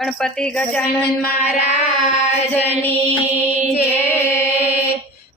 ગણપતિ ગજાનન મહારાજની જય।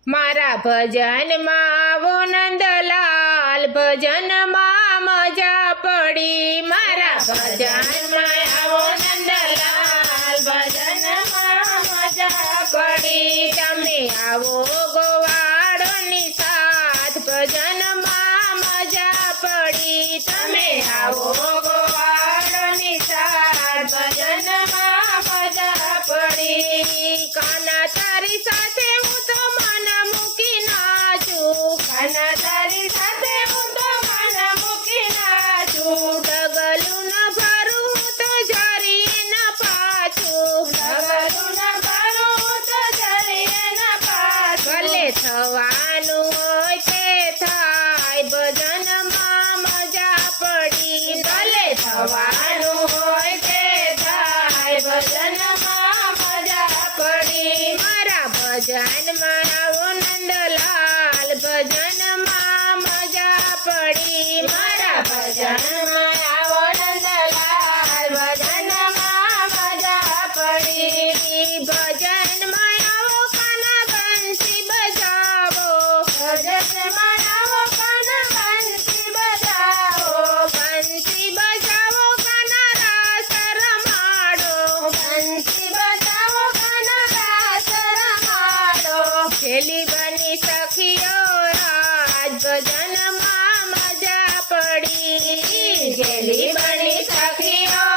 મારા ભજનમાં આવો નંદલાલ, ભજનમાં મજા પડી। મારા ભજનમાં આવો નંદલાલ, ભજનમાં મજા પડી। તમે આવો ગોવાળોની સાથ, ભજનમાં મજા પડી। તમે આવો ગોવાળોની સાથ, ભજનમાં મજા પડી। કાના તારી સાથે હું તો મન મૂકી નાચું, કાના તારી સાથે હું તો મન મૂકી નાચું। ડગલું ન ભરું હું તો જરીએ ન પાછું, ડગલું ન ભરું હું તો જરીએ ન પાછું। ભલે થવાનું હોય તે થાય, ભજનમાં મજા પડી। ભલે થવાનું હોય તે થાય, ભજનમાં મજા પડી। મારા ભજનમાં આવો નંદલાલ, ભજનમાં મજા પડી। મારા ભજનમાં આવો નંદલાલ, ભજનમાં મજા પડી। ભજનમાં આવો કાના બંસી બજાવો, ભજનમાં આવો કાના બંસી બજાવો। બંસી બજાવો કાના રાસ રમાડો, બંસી બજાવો કાના રાસ રમાડો। ખેલી બની સખીઓ આજ ભજનમાં મજા પડી। ખેલી બની સખીઓ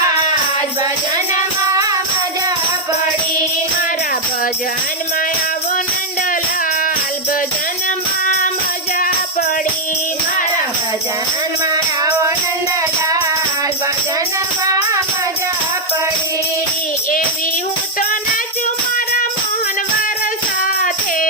આજ ભજનમાં મજા પડી। મારા ભજનમાં આવો નંદલાલ, ભજનમાં મજા પડી। મારા ભજનમાં આવો નંદલાલ, ભજનમાં મજા પડી। એવી હું તો નાચું મારા મોહનવર સાથે,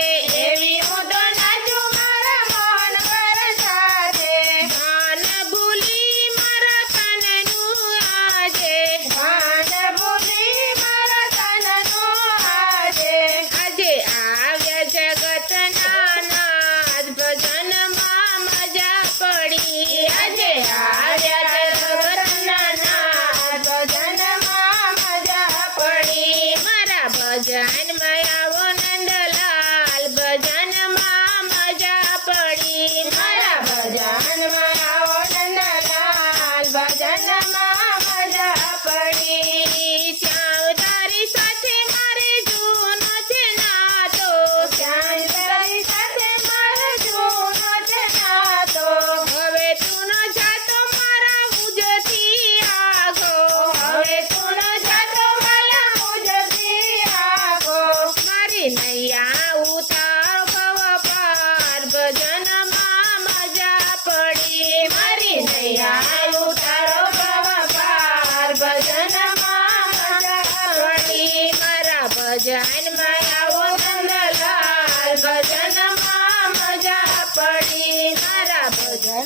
એવી હું તો નાચું મારા મોહનવર સાથે। ભાન ભૂલી મારા તનનું આજે, ભાન ભૂલી મારા તનનું આજે। આજે આવ્યા જગતના નાથ, ભજનમાં મજા પડી। આજે આવ્યા જગતના નાથ, ભજનમાં મજા પડી। મારા ભજનમાં આવો નંદલાલ, ભજનમાં મજા પડી। મારા ભજનમાં આવો નંદલાલ, ભજનમાં મજા પડી। શ્યામ તારી સાથે મારે જૂનો છે નાતો, શ્યામ તારી સાથે મારે જૂનો છે નાતો। હવે તું ન જાતો મારા મુજથી આગો, હવે તું ન જાતો મારા મુજથી આગો। મારી નૈયા ઉતારો ભવ પાર, ભજનમાં મજા પડી। મારી નૈયા ઉતારો ભવ પાર, ભજનમાં મજા પડી। મારા ભજનમાં આવો નંદલાલ, ભજનમાં મજા પડી। મારા ભજન